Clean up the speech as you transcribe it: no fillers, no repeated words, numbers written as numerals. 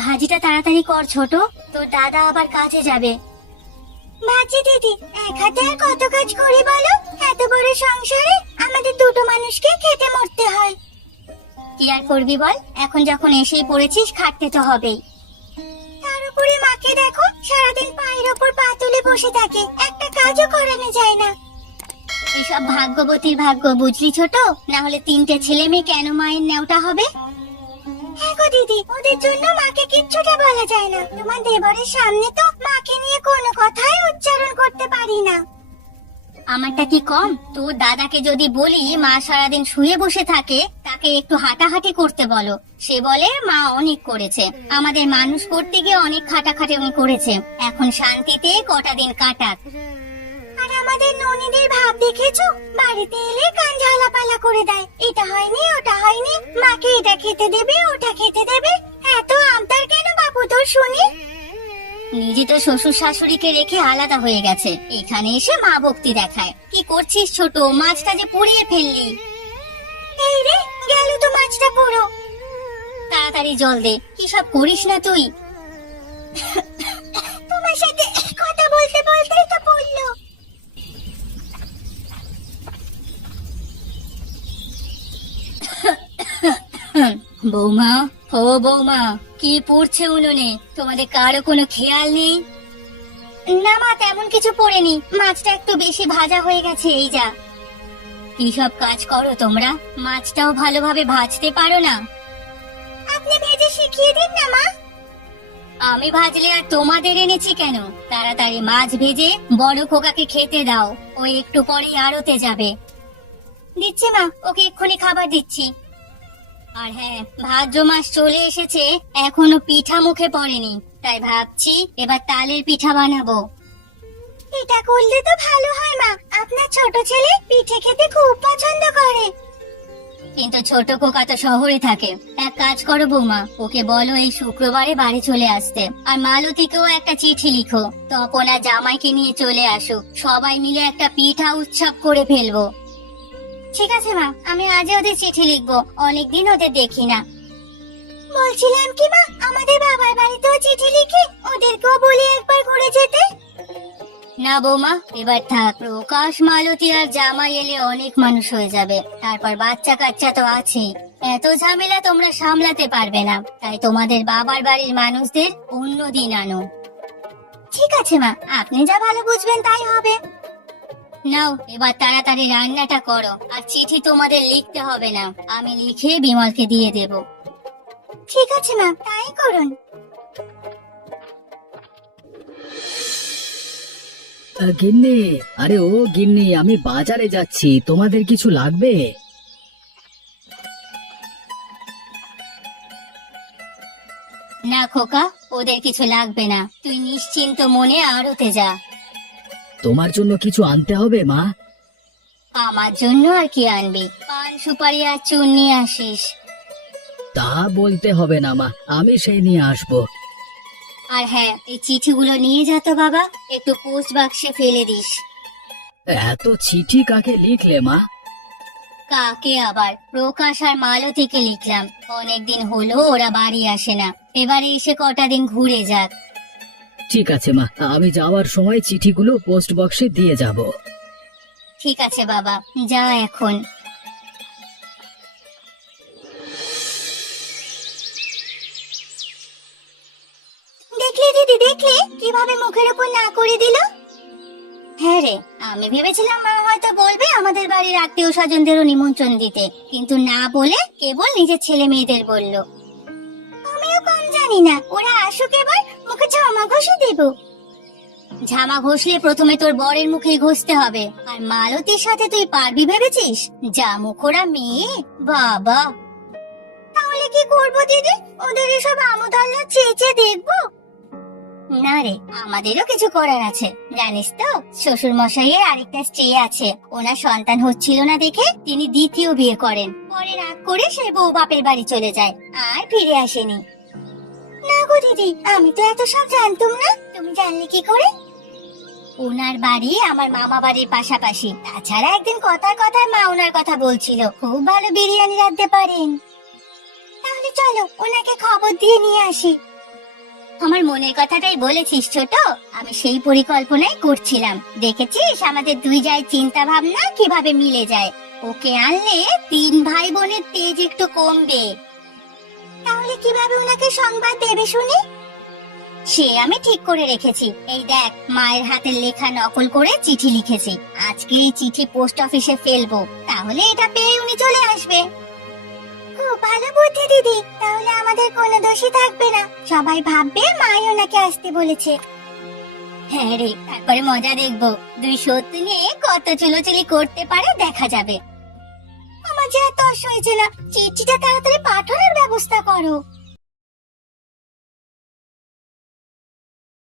ভাজিটা তাড়াতাড়ি কর ছোট, তোর দাদা আবার কাজে যাবে। ভাজি দিদি, এক হাতে আর কত কাজ করি বলো? এত বড় সংসারে আমাদের দুটো মানুষকে খেতে মরতে হয়। কি আর করবি বল, এখন যখন এসেই পড়েছিস খাটতে তো হবেই। তার উপরে মাকে দেখো, সারাদিন পায়ের ওপর পা তুলে বসে থাকে, একটা কাজও করানো যায় না। এসব ভাগ্যবতীর ভাগ্য বুঝলি ছোট, না হলে তিনটে ছেলে মেয়ে কেন মায়ের নেওটা হবে? হ্যাঁ গো দিদি, ওদের জন্য মাকে কিচ্ছুটা বলা যায় না। তোমার দেবরের সামনে তো মাকে নিয়ে কোনো কথাই উচ্চারণ করতে পারি না। আমারটা কি কম? তোর দাদাকে যদি বলি মা সারাদিন শুয়ে বসে থাকে, তাকে একটু হাঁটাহাঁটি করতে বলো। সে বলে মা অনেক করেছে, আমাদের মানুষ করতে গিয়ে অনেক খাটাখাটুনি করেছে, এখন শান্তিতে কটা দিন কাটাক। আর আমাদের ননীদের ভাব দেখেছো, বাড়িতে এলে কান ঝালাপালা করে দেয়, এটা হয়নি ওটা হয়নি, মাকে এটা খেতে দেবে ওটা খেতে দেবে। এত আমতার কেন বাবু তোর শুনি? নিজে তো শ্বশুর শাশুড়িকে রেখে আলাদা হয়ে গেছে, এখানে এসে মা ভক্তি দেখায়। কি করছিস ছোট, মাছটা যে পুড়িয়ে ফেললি। এই রে, গেল তো মাছটা পুরো। তাড়াতাড়ি জল দে, কি সব করিস না তুই? তোমার সাথে কথা বলতে বলতেই তো পড়লো। বৌমা, ও বৌমা, কি পড়ছে উনুনে? তোমাদের কারো কোনো খেয়াল নেই? না মা, তেমন কিছু পড়েনি, মাছটা একটু বেশি ভাজা হয়ে গেছে এই যা। কি সব কাজ করো তোমরা, মাছটাও ভালোভাবে ভাজতে পারো না? আপনি ভেজে শিখিয়ে দিন না মা। আমি ভাজলে আর তোমাদের এনেছি কেন? তাড়াতাড়ি মাছ ভেজে বড় খোকাকে খেতে দাও, ও একটু পরেই আড়তে যাবে। দিচ্ছি মা, ওকে এক্ষুনি খাবার দিচ্ছি। আর হ্যাঁ, ভাদ্র মাস চলে এসেছে, এখনো পিঠা মুখে পড়েনি, তাই ভাবছি এবার তালের পিঠা বানাবো। এটা করলে তো ভালো হয় মা, আপনার ছোট ছেলে পিঠে খেতে খুব পছন্দ করে। কিন্তু ছোট খোকা তো শহরে থাকে, এক কাজ করো বৌমা, ওকে বলো এই শুক্রবারে বাড়ি চলে আসতে, আর মালতীকেও একটা চিঠি লিখো, তপন আর জামাইকে নিয়ে চলে আসুক, সবাই মিলে একটা পিঠা উৎসব করে ফেলবো। ঠিক আছে মা, আমি আজই ওদের চিঠি লিখবো, অনেকদিন ওদের দেখি না। বলছিলাম কি মা, আমাদের বাবার বাড়িতেও চিঠি লিখে ওদেরকেও বলি একবার ঘুরে যেতে। না বৌমা, এবার থাক, প্রকাশ মালতী আর জামাই এলে অনেক মানুষ হয়ে যাবে, তারপর বাচ্চা কাচ্চা তো আছেই, এত ঝামেলা তোমরা সামলাতে পারবে না, তাই তোমাদের বাবার বাড়ির মানুষদের অন্য দিন আনো। ঠিক আছে মা, আপনি যা ভালো বুঝবেন তাই হবে। নাও এবার তাড়াতাড়ি রান্নাটা করো, আর চিঠি তোমাদের লিখতে হবে না, আমি লিখে বিমলকে দিয়ে দেব। ঠিক আছে মা, তাই করুন। গিন্নি, আরে ও গিন্নি, আমি বাজারে যাচ্ছি, তোমাদের কিছু লাগবে? না খোকা, ওদের কিছু লাগবে না, তুই নিশ্চিন্ত মনে আড়তে যা। তোমার জন্য কিছু আনতে হবে মা? আমার জন্য আর কি আনবি, পান সুপারি আর চুন নিয়ে আসিস। তা বলতে হবে না মা, আমি সেই নিয়ে আসবো। আর হ্যাঁ, এই চিঠিগুলো নিয়ে যা তো বাবা, একটু পোস্ট বাক্সে ফেলে দিস। এত চিঠি কাকে লিখলে মা? কাকে আবার, প্রকাশ আর মালতীকে লিখলাম, অনেকদিন হলো ওরা বাড়ি আসে না, এবারে এসে কটা দিন ঘুরে যাক। ঠিক আছে মা, আমি যাওয়ার সময় চিঠিগুলো পোস্ট বক্সে দিয়ে যাব। ঠিক আছে বাবা, যা এখন। দেখলে দিদি, দেখলে কিভাবে মুখের উপর না করে দিল। হ্যাঁ রে, আমি ভেবেছিলাম মা হয়তো বলবে আমাদের বাড়ির আত্মীয় স্বজনদেরও নিমন্ত্রণ দিতে, কিন্তু না বলে কেবল নিজের ছেলে মেয়েদের বলল। আমিও কম জানি না, ওরা আসুক, এবার মুখে ঝামা ঘষে দেব। ঝামা ঘষলে প্রথমে তোর বরের মুখেই ঘষতে হবে, আর মালতীর সাথে তুই পারবি ভেবেছিস? যা মুখোরা মেয়ে বাবা। তাহলে কি করবো দিদি, ওদের এসব আমোদাল্লা চেয়ে দেখবো? না রে, আমাদেরও কিছু করার আছে, জানিস তো শ্বশুর মশাইয়ের আরেকটা স্ত্রী আছে, ওনার সন্তান হচ্ছিল না দেখে তিনি দ্বিতীয় বিয়ে করেন, পরে রাগ করে সে বউ বাপের বাড়ি চলে যায়, আর ফিরে আসেনি। না গো দিদি, আমি তো এত সব জানতাম না, তুমি জানলে কি করে? ওনার বাড়ি আমার মামা বাড়ির পাশাপাশি, তাছাড়া একদিন কথায় কথায় মা ওনার কথা বলছিল খুব ভালো বিরিয়ানি রাঁধতে পারেন। তাহলে চলো ওনাকে খবর দিয়ে নিয়ে আসি। আমার মনের কথাটাই বলেছিস ছোট। আমি সেই পরিকল্পনাই করছিলাম। দেখেছিস আমাদের দুই জায়ের চিন্তা ভাবনা কিভাবে মিলে যায়। ওকে আনলে 3 ভাই বোনের তেজ একটু কমবে। তাহলে কিভাবে ওনাকে সংবাদ দেবে শুনি? সে আমি ঠিক করে রেখেছি। এই দেখ, মায়ের হাতের লেখা নকল করে চিঠি লিখেছি। আজকে এই চিঠি পোস্ট অফিসে ফেলবো, তাহলে এটা পেয়ে উনি চলে আসবে। খুব ভালো বুদ্ধি দিদি, তাহলে আমাদের কোনো দোষই থাকবে না। সবাই ভাববে মাই ওনাকে আসতে বলেছে। হ্যাঁ রে, তারপরে মজা দেখবো। দুই সত্যি নিয়ে কত চুলোচুলি করতে পারে দেখা যাবে। আমার যে এত আশ হয়েছে না, চিঠিটা তাড়াতাড়ি পাঠানোর ব্যবস্থা করো।